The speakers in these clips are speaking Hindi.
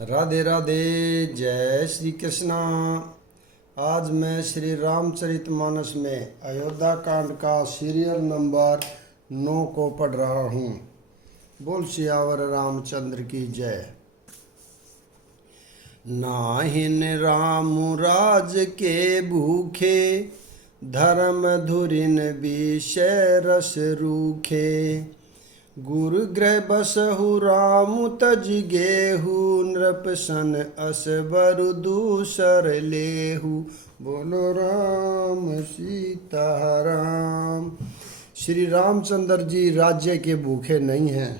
राधे राधे। जय श्री कृष्णा। आज मैं श्री रामचरितमानस में अयोध्या कांड का सीरियल नंबर 9 को पढ़ रहा हूँ। बोल सियावर रामचंद्र की जय। नाहिन राम राज के भूखे, धर्म धुरिन विषय रस रूखे। गुरु ग्रह बसहु राम तज गेहु, नृप सन असबर दूसर लेहु। बोलो राम सीता राम। श्री रामचंद्र जी राज्य के भूखे नहीं हैं।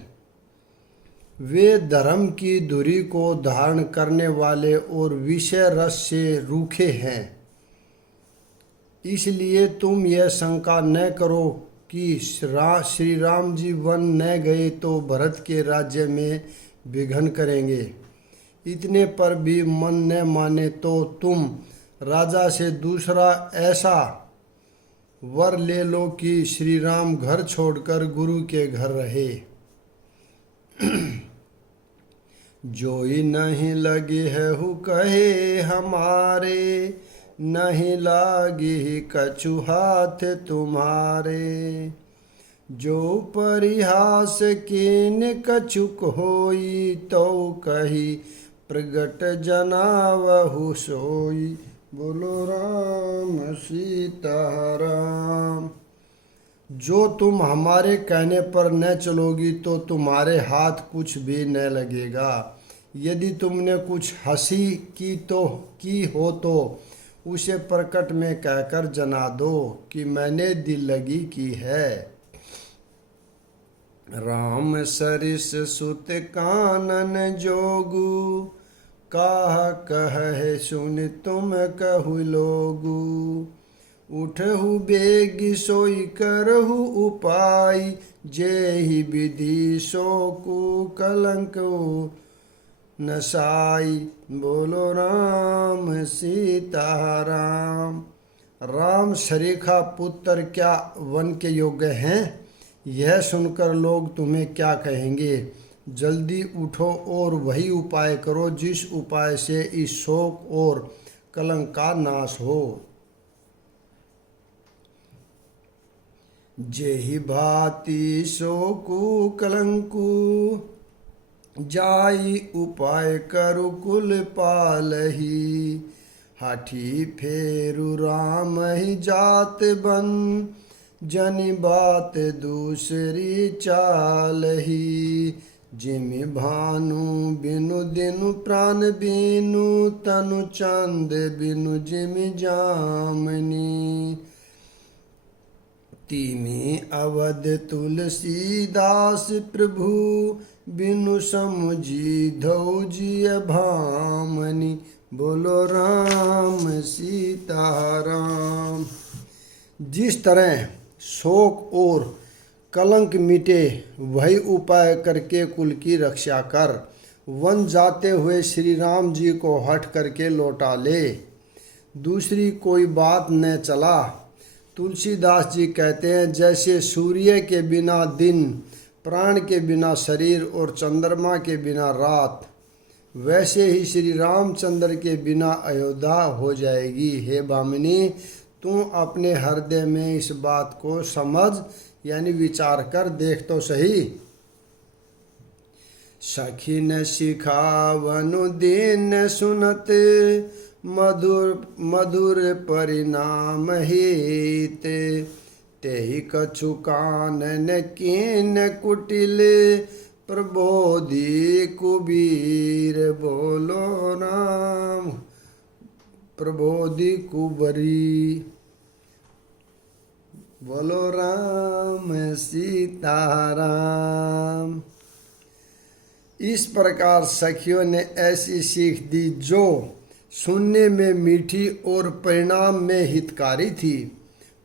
वे धर्म की धुरी को धारण करने वाले और विषय रस से रूखे हैं। इसलिए तुम यह शंका न करो कि श्री राम जी वन न गए तो भरत के राज्य में विघ्न करेंगे। इतने पर भी मन न माने तो तुम राजा से दूसरा ऐसा वर ले लो कि श्री राम घर छोड़कर गुरु के घर रहे। जोई नहीं लगे है हु कहे हमारे, नहीं लागी कछु हाथ तुम्हारे। जो परिहास कीन कछुक होई, तो कही प्रगट जनावहु सोई। बोलो राम सीता राम। जो तुम हमारे कहने पर न चलोगी तो तुम्हारे हाथ कुछ भी न लगेगा। यदि तुमने कुछ हंसी की हो तो उसे प्रकट में कहकर जना दो कि मैंने दिल लगी की है। राम सरिस सुत कानन जोगु, काह कहे सुन तुम कहु लोगु। उठहु बेग सोई करहु उपाय, जेहि विधि सो कलंक नसाई। बोलो राम सीता राम। राम सरीखा पुत्र क्या वन के योग्य हैं? यह सुनकर लोग तुम्हें क्या कहेंगे? जल्दी उठो और वही उपाय करो जिस उपाय से इस शोक और कलंक का नाश हो। जेहि भांति शोकु कलंकु, जाई उपाय करु कुल पालही। हाथी फेरु राम ही जात बन, जनि बात दूसरी चालही। जिमि भानु बिनु दिनु प्राण बिनु, तनु चंद बिनु जिमि जामनी। तिमि अवध तुलसीदास प्रभु, बिनु समुझी धौजिय भामनी। बोलो राम सीता राम। जिस तरह शोक और कलंक मिटे वही उपाय करके कुल की रक्षा कर वन जाते हुए श्री राम जी को हट करके लौटा ले। दूसरी कोई बात न चला। तुलसीदास जी कहते हैं, जैसे सूर्य के बिना दिन, प्राण के बिना शरीर और चंद्रमा के बिना रात, वैसे ही श्री रामचंद्र के बिना अयोध्या हो जाएगी। हे भामिनी, तू अपने हृदय में इस बात को समझ यानी विचार कर देख तो सही। सखी न सिखावनु दीन सुनत, मधुर मधुर परिणाम हित। तेहि कछु कानन कीन कुटिल, प्रबोधि कुबीर। बोलो राम प्रबोधि कुबरी। बोलो राम सीता राम। इस प्रकार सखियों ने ऐसी सीख दी जो सुनने में मीठी और परिणाम में हितकारी थी,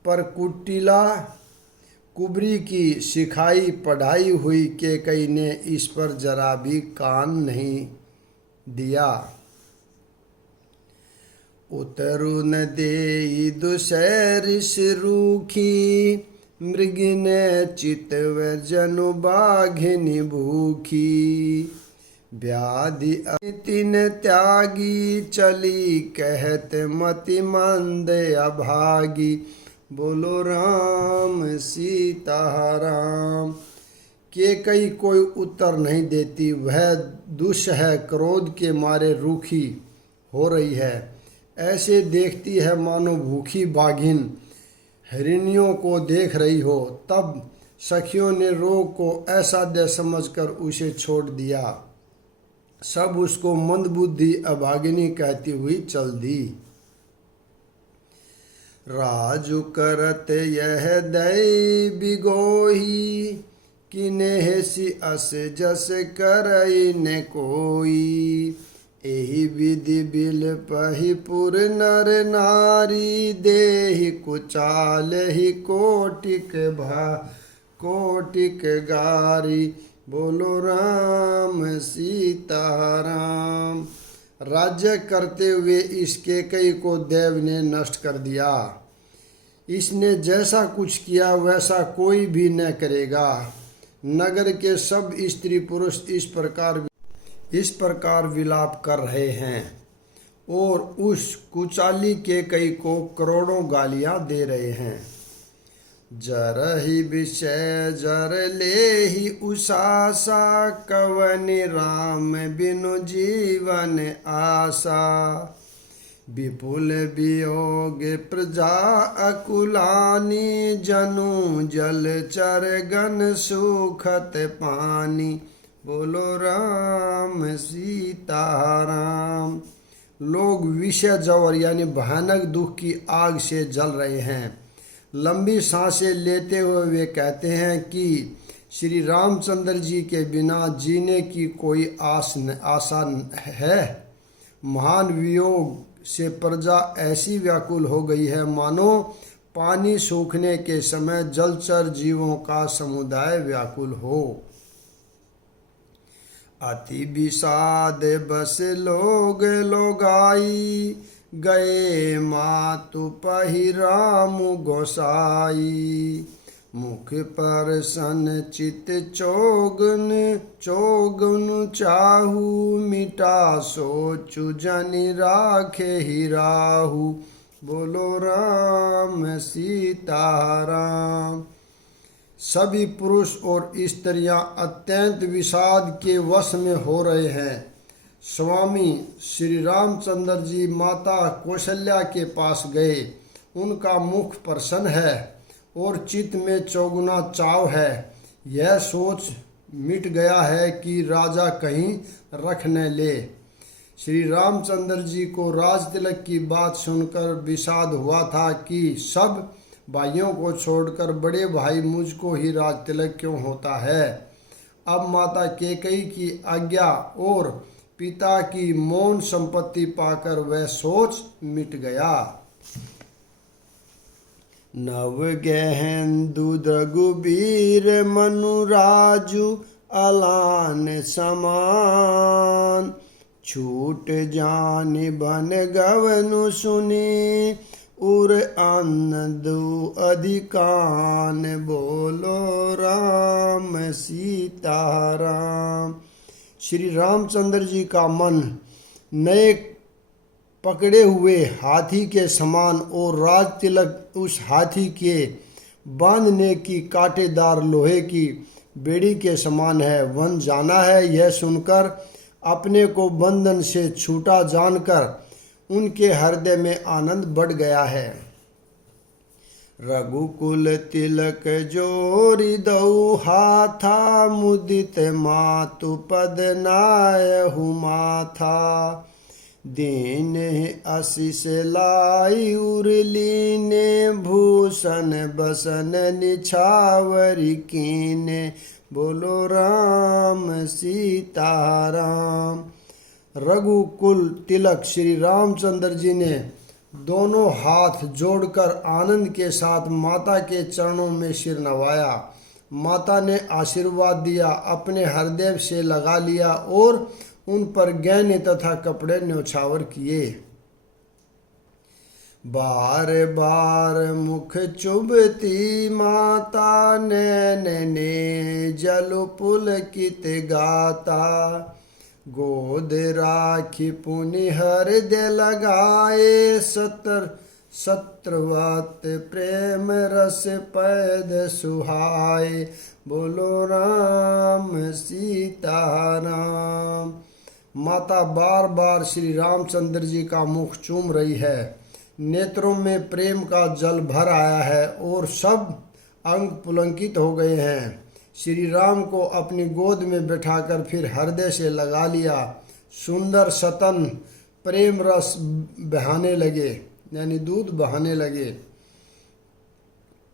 पर कुटिला कुबरी की सिखाई पढ़ाई हुई कैकेयी ने इस पर जरा भी कान नहीं दिया। उतरु न देई दुसैरिस रूखी, मृगिन चितव जनु बाघिनी भूखी। व्याधि तिन त्यागी, चली कहत मति मंद अभागी। बोलो राम सीता राम। केकई कोई उत्तर नहीं देती, वह दुस्सह क्रोध के मारे रूखी हो रही है। ऐसे देखती है मानो भूखी बाघिन हिरनियों को देख रही हो। तब सखियों ने रोग को असाध्य समझकर उसे छोड़ दिया। सब उसको मंदबुद्धि अभागिनी कहती हुई चल दी। राजु करत यह दई बिगोही, किन्हे सि अस जस करई न कोई। एहि विधि बिल पहि पुर नर नारी, देहि कुचाल ही कोटिक गारी। बोलो राम सीता राम। राज्य करते हुए इस केकई को देव ने नष्ट कर दिया। इसने जैसा कुछ किया वैसा कोई भी न करेगा। नगर के सब स्त्री पुरुष इस प्रकार विलाप कर रहे हैं और उस कुचाली केकई को करोड़ों गालियां दे रहे हैं। जरहि विषय जर लेहि उषासा, कवन राम बिनु जीवन आशा। विपुल वियोग प्रजा अकुलानी, जनु जलचर गण सुखत पानी। बोलो राम सीता राम। लोग विषय जवर यानी भयानक दुख की आग से जल रहे हैं। लंबी सांसें लेते हुए वे कहते हैं कि श्री रामचंद्र जी के बिना जीने की कोई आशा है। महान वियोग से प्रजा ऐसी व्याकुल हो गई है मानो पानी सूखने के समय जलचर जीवों का समुदाय व्याकुल हो। अति विषाद बस लोग लोगाई, गए मातु पहि राम गोसाई। मुख पर सन चित चोगुन चाहू, मिटा सोचु जनि राखे ही राहु। बोलो राम सीता राम। सभी पुरुष और स्त्रियां अत्यंत विषाद के वश में हो रहे हैं। स्वामी श्री रामचंद्र जी माता कौशल्या के पास गए। उनका मुख प्रसन्न है और चित्त में चौगुना चाव है। यह सोच मिट गया है कि राजा कहीं रख न ले। श्री रामचंद्र जी को राज तिलक की बात सुनकर विषाद हुआ था कि सब भाइयों को छोड़कर बड़े भाई मुझको ही राज तिलक क्यों होता है। अब माता केकई की आज्ञा और पिता की मौन संपत्ति पाकर वह सोच मिट गया। नव गहन दूध रघुबीर मनुराजु, अलान समान। छूट जान बन गवनु सुनी, उर आनंदु अधिकान। बोलो राम सीता राम। श्री रामचंद्र जी का मन नए पकड़े हुए हाथी के समान और राज तिलक उस हाथी के बांधने की कांटेदार लोहे की बेड़ी के समान है। वन जाना है यह सुनकर अपने को बंधन से छूटा जानकर उनके हृदय में आनंद बढ़ गया है। रघुकुल तिलक जोरी दऊ हाथा, मुदित मातु पद नायहु माथा। दीन आशीष लाई उर्लीने, भूषण बसन निछावरी कीने। बोलो राम सीता राम। रघुकुल तिलक श्री रामचंद्र जी ने दोनों हाथ जोड़कर आनंद के साथ माता के चरणों में सिर नवाया। माता ने आशीर्वाद दिया, अपने हृदय से लगा लिया और उन पर गहने तथा कपड़े न्योछावर किए। बार बार मुख चुभती माता, नैन ने जल पुलकित गाता। गोद राखी पुनि हृदय लगाए, सत्रवत प्रेम रस पैद सुहाए। बोलो राम सीता राम। माता बार बार श्री रामचंद्र जी का मुख चूम रही है। नेत्रों में प्रेम का जल भर आया है और सब अंग पुलंकित हो गए हैं। श्री राम को अपनी गोद में बैठाकर फिर हृदय से लगा लिया। सुंदर सतन प्रेम रस बहाने लगे, यानी दूध बहाने लगे।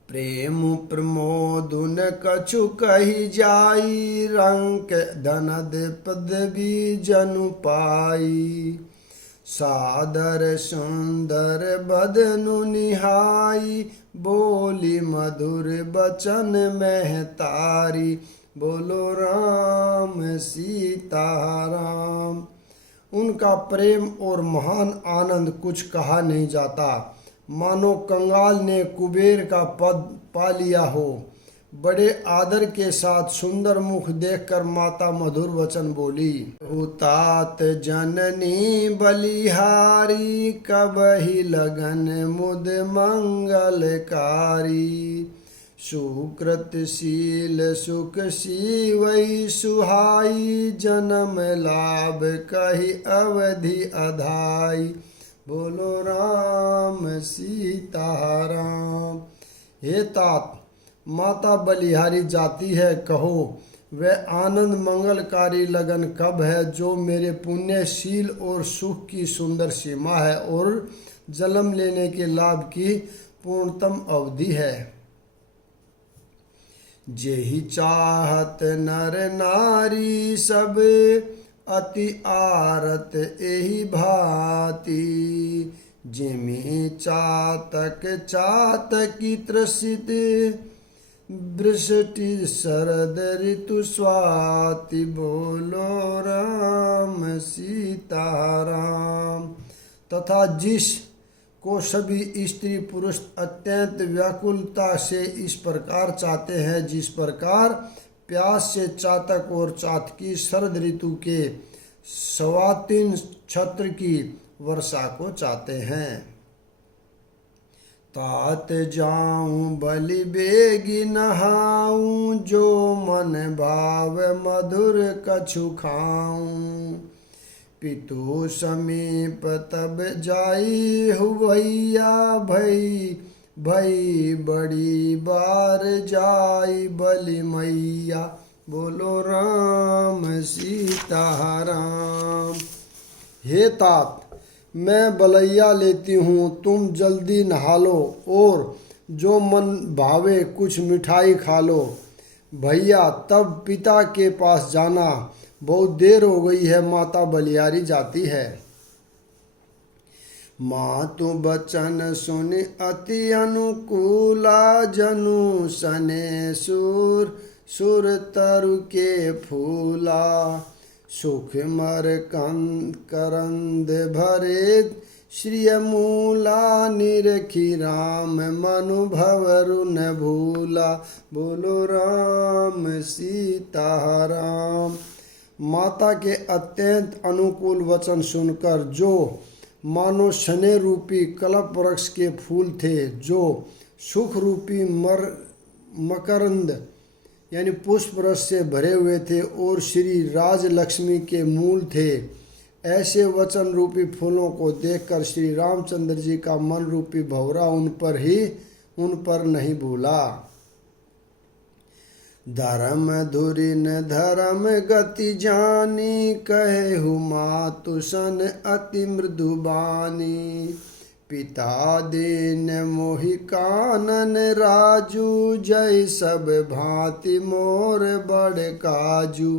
प्रेम प्रमोदुन कछु कही जाई, रंक धनद पदवी जनु पाई। सादर सुंदर बदनु निहाई, बोली मधुर बचन महतारी। बोलो राम सीता राम। उनका प्रेम और महान आनंद कुछ कहा नहीं जाता, मानो कंगाल ने कुबेर का पद पा लिया हो। बड़े आदर के साथ सुंदर मुख देखकर माता मधुर वचन बोली। हुतात जननी बलिहारी, कबहि लगन मुद मंगलकारी। सुकृतशील सुख सीवई सुहाई, जन्म लाभ कहि अवधि अधाई। बोलो राम सीता राम। हे तात, माता बलिहारी जाती है, कहो वह आनंद मंगलकारी लगन कब है जो मेरे पुण्यशील और सुख की सुंदर सीमा है और जन्म लेने के लाभ की पूर्णतम अवधि है। जेहि चाहत नर नारी सब, अति आरत एहि भांति। जिमि चातक चातकी त्रसित, वृष्टि शरद ऋतु स्वाति। बोलो राम सीता राम। तथा जिस को सभी स्त्री पुरुष अत्यंत व्याकुलता से इस प्रकार चाहते हैं जिस प्रकार प्यास से चातक और चातकी शरद ऋतु के स्वातिन छत्र की वर्षा को चाहते हैं। तात जाऊं बलि बेगी नहाऊं, जो मन भाव मधुर कछु खाऊं। पितु समीप तब जाई हुवैया, भई बड़ी बार जाई बलि मैया। बोलो राम सीता राम। हे तात, मैं बलैया लेती हूँ, तुम जल्दी नहा लो और जो मन भावे कुछ मिठाई खा लो। भैया तब पिता के पास जाना, बहुत देर हो गई है। माता बलिहारी जाती है। मातु बचन सुनि अति अनुकूला, जनु सने सुर तरु के फूला। सुख मर करंद भरे, श्रिय मूला निरखी राम, मनु भवरु न भूला। बोलो राम सीता राम। माता के अत्यंत अनुकूल वचन सुनकर जो मानो शने रूपी कल्प वृक्ष के फूल थे, जो सुख रूपी मकरंद यानी पुष्प रस से भरे हुए थे और श्री राजलक्ष्मी के मूल थे, ऐसे वचन रूपी फूलों को देखकर श्री रामचंद्र जी का मन रूपी भंवरा उन पर नहीं भूला। धर्म धुरि न धर्म गति जानी, कहे मातु सन अति मृदु बानी। पिता दीन मोहि कानन राजू, जय सब भांति मोर बड़ काजू।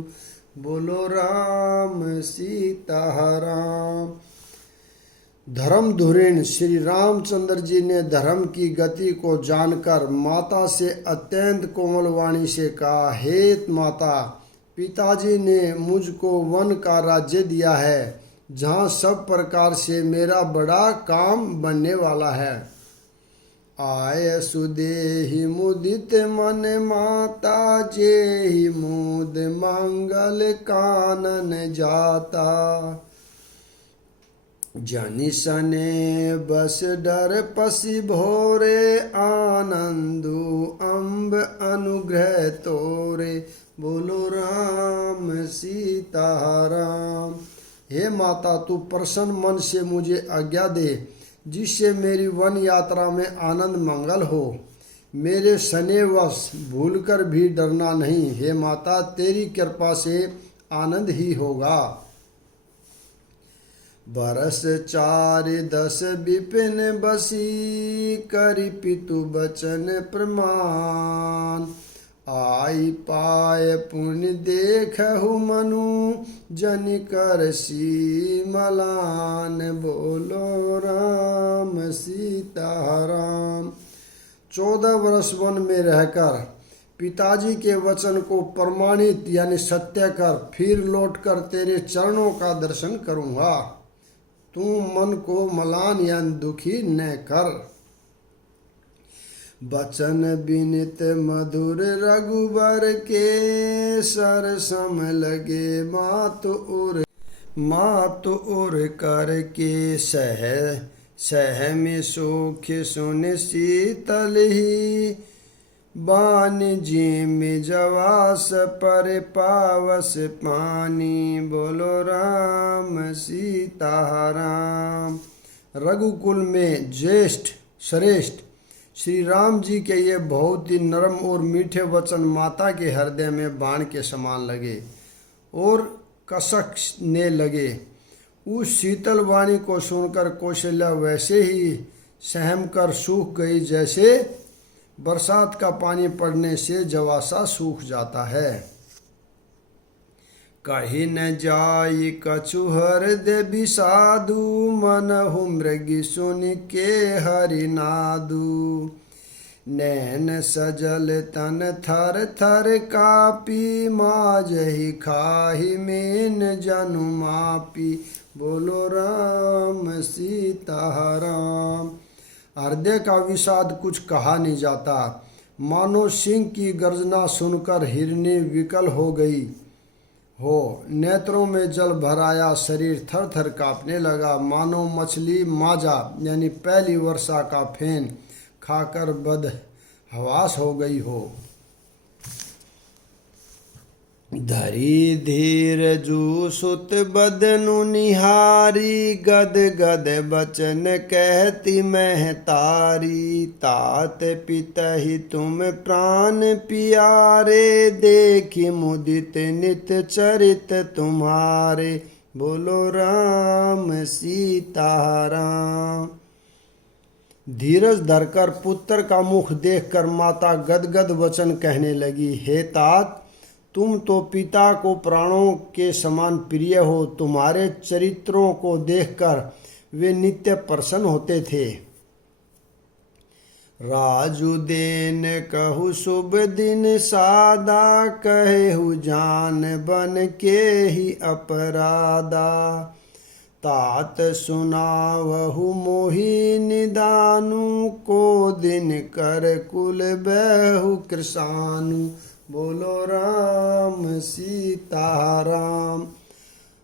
बोलो राम सीता राम। धर्म धुरीण श्री रामचंद्र जी ने धर्म की गति को जानकर माता से अत्यंत कोमल वाणी से कहा, हे माता, पिताजी ने मुझको वन का राज्य दिया है, जहाँ सब प्रकार से मेरा बड़ा काम बनने वाला है। आय सुदेहि मुदित मन माता, जेहि मुद मंगल कानन जाता। जनि सने बस डर पसी भोरे, आनंदु अम्ब अनुग्रह तोरे। बोलो राम सीता राम। हे माता, तू प्रसन्न मन से मुझे आज्ञा दे, जिससे मेरी वन यात्रा में आनंद मंगल हो। मेरे सनेवश भूलकर भी डरना नहीं। हे माता, तेरी कृपा से आनंद ही होगा। बरस 4-10 विपिन बसी, करि पितु बचन प्रमाण। आई पाय पुण्य देखहु मनु, जनि कर सी मलान। बोलो राम सीता राम। 14 वर्ष वन में रहकर पिताजी के वचन को प्रमाणित यानी सत्य कर, फिर लौटकर तेरे चरणों का दर्शन करूँगा। तू मन को मलान यानी दुखी न कर। बचन बिनित मधुर रघुबर के, सर सम लगे मात उर कर के। सह में सुख सुन शीतल ही, बानिजी में जवास पर पावस पानी। बोलो राम सीता राम। रघुकुल में ज्येष्ठ श्रेष्ठ श्री राम जी के ये बहुत ही नरम और मीठे वचन माता के हृदय में बाण के समान लगे और कसकने लगे। उस शीतल वाणी को सुनकर कौशल्या वैसे ही सहम कर सूख गई, जैसे बरसात का पानी पड़ने से जवासा सूख जाता है। कही न जाई कछु हृदय विषादु, मनहु मृग सुन के हरि नादु। नैन सजल तन थर थर कापी, माजहि खाहि मेन जनु मापी। बोलो राम सीता राम। हृदय का विषाद कुछ कहा नहीं जाता। मानो सिंह की गर्जना सुनकर हिरनी विकल हो गई हो। नेत्रों में जल भर आया, शरीर थर थर कांपने लगा, मानो मछली माजा यानी पहली वर्षा का फेन खाकर बदहवास हो गई हो। धरी धीर जू सुत बदनु निहारी, गद गद बचन कहती महतारी। तात पितहि तुम प्राण पियारे, देखी मुदित नित चरित तुम्हारे। बोलो राम सीता राम। धीरज धरकर पुत्र का मुख देखकर माता गदगद वचन कहने लगी। हे तात, तुम तो पिता को प्राणों के समान प्रिय हो। तुम्हारे चरित्रों को देखकर वे नित्य प्रसन्न होते थे। राजू देन कहु शुभ दिन सादा, कहेहु जान बन के ही अपराधा। तात सुनावहु मोहि निदानु, को दिन कर कुल बहु कृशानु। बोलो राम सीता राम।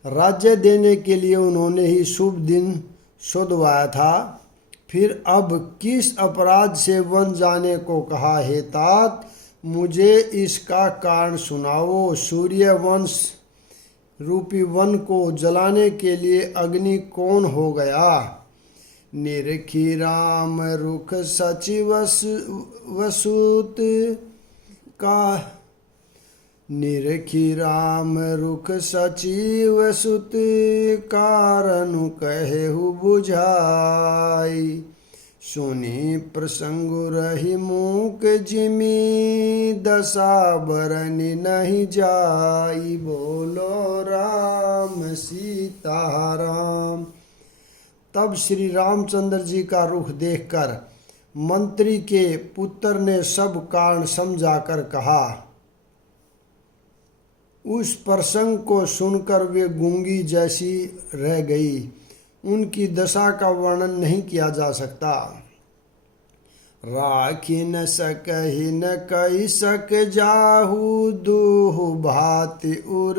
राज्य देने के लिए उन्होंने ही शुभ दिन शोधवाया था, फिर अब किस अपराध से वन जाने को कहा। हे तात, मुझे इसका कारण सुनाओ। सूर्य वंश रूपी वन को जलाने के लिए अग्नि कौन हो गया। निरखी राम रुख सचिव वसुत का, निरखी राम रुख सचिव सुत, कारनु कहेहु बुझाई। सुनी प्रसंग रही मूक जिमी, दशा बरनी नहीं जाई। बोलो राम सीता राम। तब श्री रामचंद्र जी का रुख देखकर मंत्री के पुत्र ने सब कारण समझाकर कहा। उस प्रसंग को सुनकर वे गूंगी जैसी रह गई। उनकी दशा का वर्णन नहीं किया जा सकता। राखी न सकहि न कहि सक जाहू, दूहु भाति उर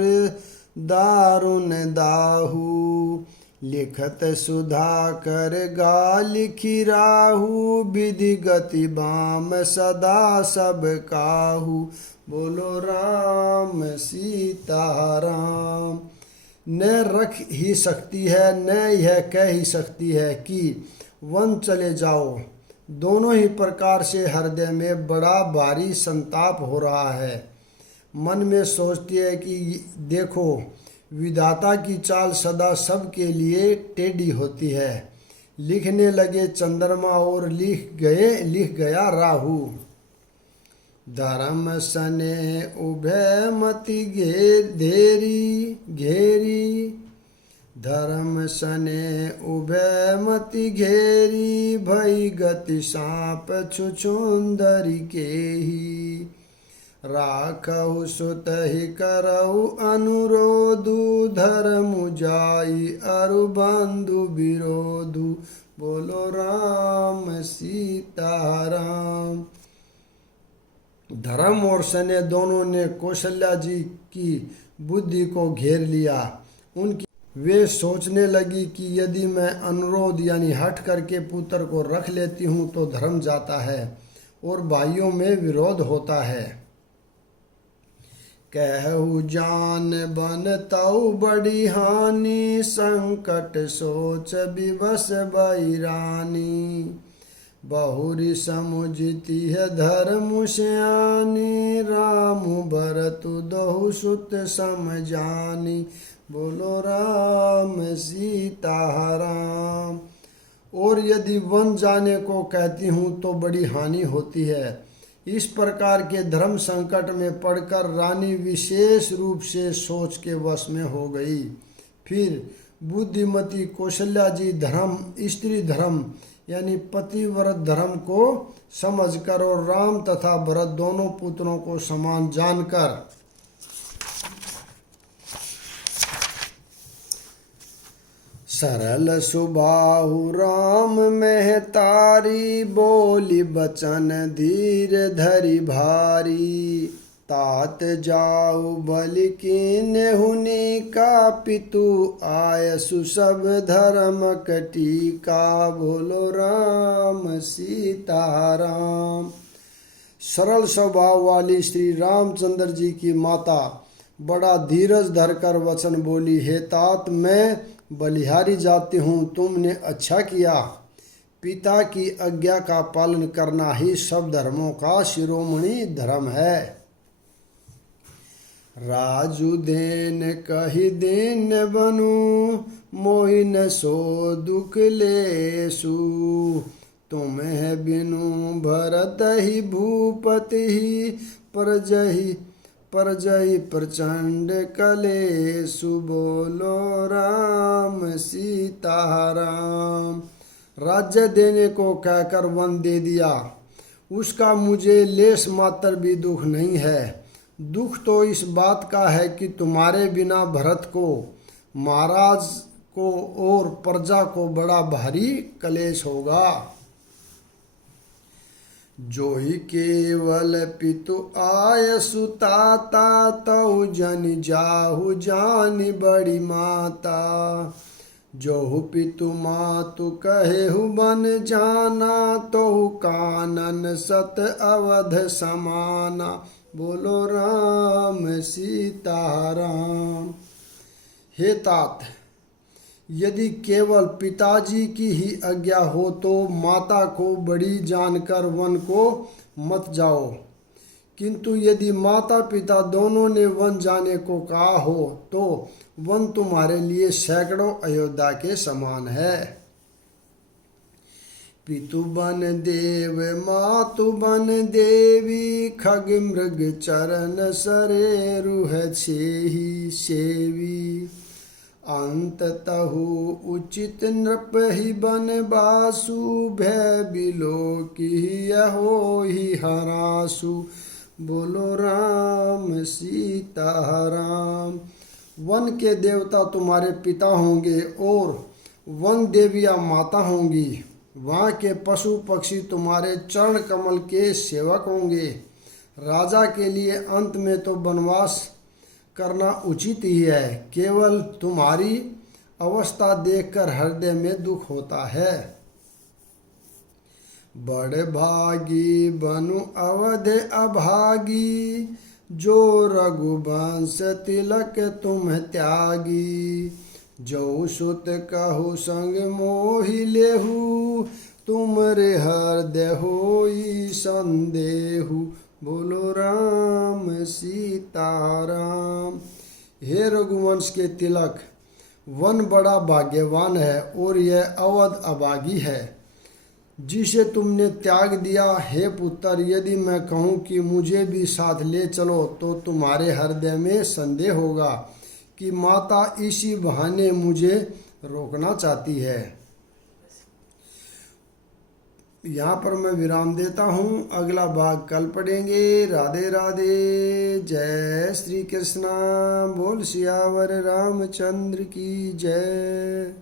दारुन दाहू। लिखत सुधा कर गा लिखि राहू, विधि गति बाम सदा सब काहू। बोलो राम सीता राम। न रख ही सकती है न यह कह ही सकती है कि वन चले जाओ। दोनों ही प्रकार से हृदय में बड़ा भारी संताप हो रहा है। मन में सोचती है कि देखो, विधाता की चाल सदा सबके लिए टेढ़ी होती है। लिखने लगे चंद्रमा और लिख गया राहु। धर्म सने उभय मति घेरी, धर्म सने उभय मति घेरी, भई गति सांप छुछुंदरी केही। राखहु सुतहि करहु अनुरोधु, धर्मु जाई अरु बंधु विरोधु। बोलो राम सीता राम। धर्म और सने दोनों ने कौशल्या जी की बुद्धि को घेर लिया। उनकी वे सोचने लगी कि यदि मैं अनुरोध यानी हट करके पुत्र को रख लेती हूँ तो धर्म जाता है और भाइयों में विरोध होता है। कहु जान बन तऊ बड़ी हानि, संकट सोच विवश बैरानी। बहुरी समुझती है धर्म श्यानी, राम भरतु दहु सुत समझानी। बोलो राम सीता राम। और यदि वन जाने को कहती हूँ तो बड़ी हानि होती है। इस प्रकार के धर्म संकट में पड़कर रानी विशेष रूप से सोच के वश में हो गई। फिर बुद्धिमती कौशल्या जी धर्म, स्त्री धर्म यानी पतिव्रत धर्म को समझकर और राम तथा भरत दोनों पुत्रों को समान जानकर सरल सुबाहु राम महतारी, बोली बचन धीर धरि भारी। तात जाऊ बलि कीन्हुनि का, पितु आयसु सब धर्म कटिका। बोलो राम सीता राम। सरल स्वभाव वाली श्री रामचंद्र जी की माता बड़ा धीरज धरकर वचन बोली, हे तात, मैं बलिहारी जाती हूँ, तुमने अच्छा किया। पिता की आज्ञा का पालन करना ही सब धर्मों का शिरोमणि धर्म है। राजू देन कहि दीन बनू, मोहि न सो दुख लेसु। तुम्हें बिनु भरत ही भूपति ही, परजहि प्रचंड कलेसु। बोलो राम सीता राम। राज्य देने को कहकर वन दे दिया, उसका मुझे लेस मात्र भी दुख नहीं है। दुख तो इस बात का है कि तुम्हारे बिना भरत को, महाराज को और प्रजा को बड़ा भारी कलेश होगा। जो ही केवल पितु आयसु ताता, तऊ जन जाहु जानि बड़ी माता। जोहु पितु मातु कहेहु बन जाना, तोहु कानन सत अवध समाना। बोलो राम सीता राम। हे तात, यदि केवल पिताजी की ही आज्ञा हो तो माता को बड़ी जानकर वन को मत जाओ, किंतु यदि माता पिता दोनों ने वन जाने को कहा हो तो वन तुम्हारे लिए सैकड़ों अयोध्या के समान है। पितु बन देव मातु बन देवी, खग मृग चरण सरे रुह छेहि सेवी। अंततहु उचित नृप ही बन बासु, भय बिलो की हो ही हरासु। बोलो राम सीता राम। वन के देवता तुम्हारे पिता होंगे और वन देवियाँ माता होंगी। वहाँ के पशु पक्षी तुम्हारे चरण कमल के सेवक होंगे। राजा के लिए अंत में तो वनवास करना उचित ही है। केवल तुम्हारी अवस्था देखकर हृदय में दुख होता है। बड़ भागी बनु अवध अभागी, जो रघुवंश तिलक तुम त्यागी। जो सुत कहु संग मोहि लेहु, तुमरे हृदय होई संदेहु। बोलो राम सीताराम। हे रघुवंश के तिलक, वन बड़ा भाग्यवान है और यह अवध अभागी है जिसे तुमने त्याग दिया। हे पुत्र, यदि मैं कहूँ कि मुझे भी साथ ले चलो तो तुम्हारे हृदय में संदेह होगा कि माता इसी बहाने मुझे रोकना चाहती है। यहाँ पर मैं विराम देता हूँ, अगला भाग कल पढ़ेंगे। राधे राधे। जय श्री कृष्णा। बोल सियावर रामचंद्र की जय।